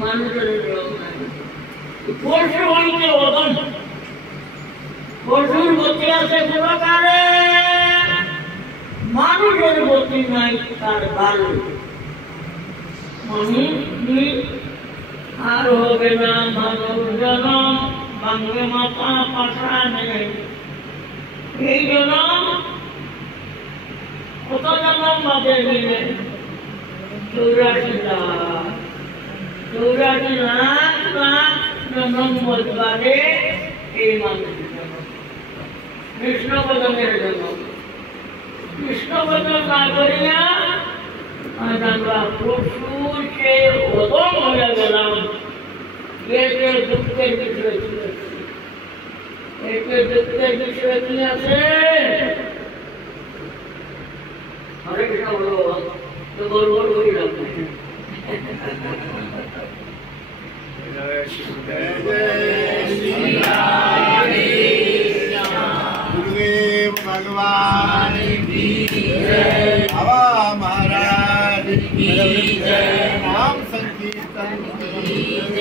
মানুষের রোগ নাই। পশু হইতে ওজন, পশুর গতি আছে প্রকারে, মানুষের গতি নাই তার ভালো। মানুষ আর হবে না মানব জনম, ভাঙবে মাথা পাশা নেই। এই জনম কত জনম বাদে গেলে 84 লাখ জনম বাদে এই মানুষের জন্ম, কৃষ্ণপদমের জন্ম। কৃষ্ণপদম না করিয়া আমরা পশুর সে অদম হয়ে গেলাম। এতে দুঃখের বিষয় ছিল, এতে দুঃখের বিষয় কি আছে? হরে কৃষ্ণ বলো তো বলবো বললাম। गुरुदेव भगवान की जय, बाबा महाराज की जय, नाम संकीर्तन की जय।